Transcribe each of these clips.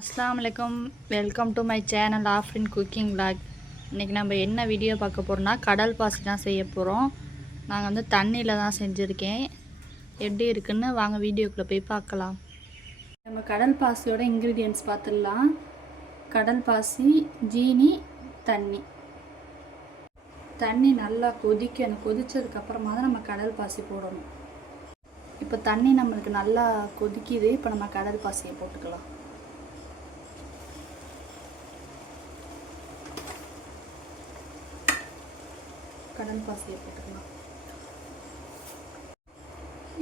அஸ்லாம் அலைக்கும். Welcome to my channel Afrin cooking blog இன்றைக்கி நம்ம என்ன வீடியோ பார்க்க போகிறோம்னா கடல் பாசி தான் செய்ய போகிறோம் நாங்கள் வந்து தண்ணியில் தான் செஞ்சுருக்கேன். எப்படி இருக்குன்னு வாங்க வீடியோக்குள்ளே போய் பார்க்கலாம். நம்ம கடல் பாசியோட இன்க்ரீடியன்ட்ஸ் பார்த்துடலாம். கடல் பாசி ஜீனி தண்ணி. தண்ணி நல்லா கொதிக்கணும் கொதித்ததுக்கப்புறமா தான் நம்ம கடல் பாசி போடணும். இப்போ தண்ணி நம்மளுக்கு நல்லா கொதிக்குது. இப்போ நம்ம கடல் பாசியை போட்டுக்கலாம். கடல் பாசியை போட்டுக்கலாம்.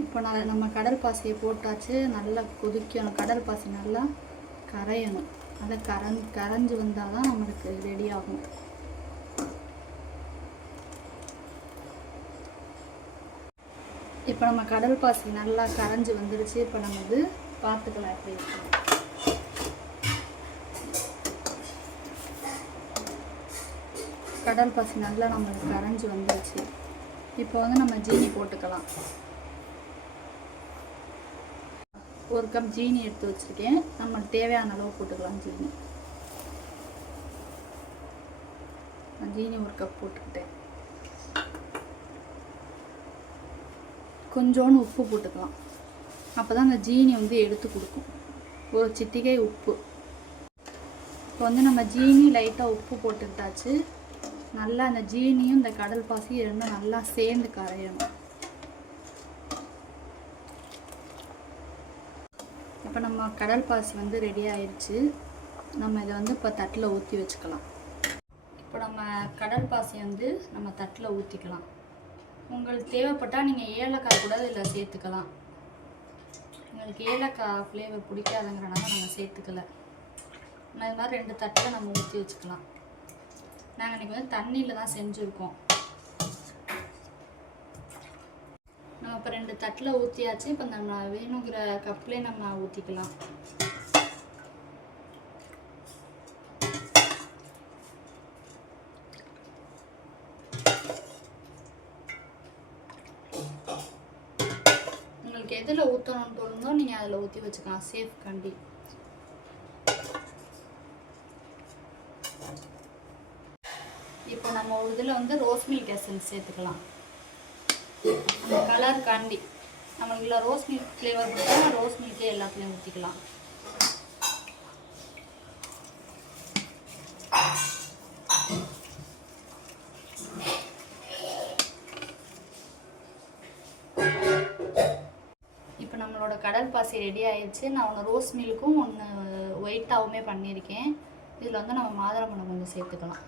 இப்போ நான் நம்ம கடல் பாசியை போட்டாச்சு நல்லா கொதிக்கணும். கடல் பாசி நல்லா கரையணும். அதை கரஞ் கரைஞ்சி வந்தால் தான் நம்மளுக்கு ரெடி ஆகும். இப்போ நம்ம கடல் பாசி நல்லா கரைஞ்சி வந்துருச்சு. இப்போ நம்ம இது பார்த்துக்கலாம் எப்படி கடல் பசி நல்லா நம்மளுக்கு கரைஞ்சி வந்துருச்சு. இப்போ வந்து நம்ம ஜீனி போட்டுக்கலாம். ஒரு கப் ஜீனி எடுத்து வச்சுருக்கேன். நம்மளுக்கு தேவையான அளவு போட்டுக்கலாம் ஜீனி. நான் ஜீனி ஒரு கப் போட்டுக்கிட்டேன். கொஞ்சோண்டு உப்பு போட்டுக்கலாம். அப்போ தான் அந்த ஜீனி வந்து எடுத்து கொடுக்கும். ஒரு சிட்டிகை உப்பு. இப்போ வந்து நம்ம ஜீனி லைட்டாக உப்பு போட்டுக்கிட்டாச்சு. நல்லா அந்த ஜீனியும் இந்த கடல் பாசியும் ரெண்டும் நல்லா சேர்ந்து கரையணும். இப்போ நம்ம கடல் பாசி வந்து ரெடி ஆயிடுச்சு நம்ம இதை வந்து இப்போ தட்டில் ஊற்றி வச்சுக்கலாம். இப்போ நம்ம கடல் பாசி வந்து நம்ம தட்டில் ஊற்றிக்கலாம் உங்களுக்கு தேவைப்பட்டால் நீங்கள் ஏலக்காய் கூட இதில் சேர்த்துக்கலாம். உங்களுக்கு ஏலக்காய் ஃப்ளேவர் பிடிக்காதுங்கிறனால நாங்கள் சேர்த்துக்கல. இந்த இது மாதிரி ரெண்டு தட்டில் நம்ம ஊற்றி வச்சுக்கலாம். நாங்கள் இன்றைக்கி வந்து தண்ணியில் தான் செஞ்சுருக்கோம். நம்ம இப்போ ரெண்டு தட்டில் ஊற்றியாச்சு இப்போ நம்ம வேணுங்கிற கப்லேயே நம்ம ஊற்றிக்கலாம் உங்களுக்கு எதில் ஊற்றணும்னு தோணுதோ நீங்கள் அதில் ஊற்றி வச்சுக்கலாம். Safe candy. இப்போ நம்ம ஒரு இதில் வந்து ரோஸ் மில்க் எசன்ஸ் சேர்த்துக்கலாம். அந்த கலர் காண்டி நம்மளுக்கு இல்லை ரோஸ் மில்க் ஃப்ளேவர் கொடுத்தா ரோஸ் மில்க்கே எல்லாத்துலேயும் ஊற்றிக்கலாம் இப்போ நம்மளோட கடல் பாசி ரெடி ஆயிடுச்சு. நான் ஒன்று ரோஸ் மில்க்கும் ஒன்று ஒயிட்டாகவுமே பண்ணியிருக்கேன். இதில் வந்து நம்ம மாதுளம்பழம் கொஞ்சம் சேர்த்துக்கலாம்.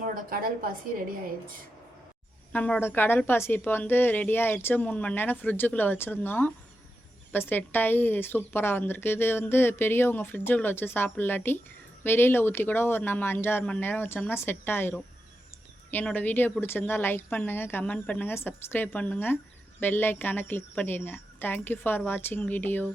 நம்மளோட கடல் பாசி ரெடி ஆயிடுச்சு. நம்மளோட கடல் பாசி இப்போ வந்து ரெடி ஆயிடுச்சு. மூணு மணி நேரம் ஃப்ரிட்ஜுக்குள்ளே வச்சுருந்தோம். இப்போ செட் ஆகி சூப்பராக வந்திருக்கு. இது வந்து பெரியவங்க ஃப்ரிட்ஜுக்குள்ளே வச்சு சாப்பிட்லாட்டி வெளியில் ஊற்றி கூட ஒரு நம்ம அஞ்சாறு மணி நேரம் வச்சோம்னா செட் ஆயிரும். என்னோடய வீடியோ பிடிச்சிருந்தா லைக் பண்ணுங்கள் கமெண்ட் பண்ணுங்கள் சப்ஸ்கிரைப் பண்ணுங்கள் பெல் ஐக்கானை கிளிக் பண்ணிடுங்க தேங்க்யூ ஃபார் வாட்சிங் வீடியோ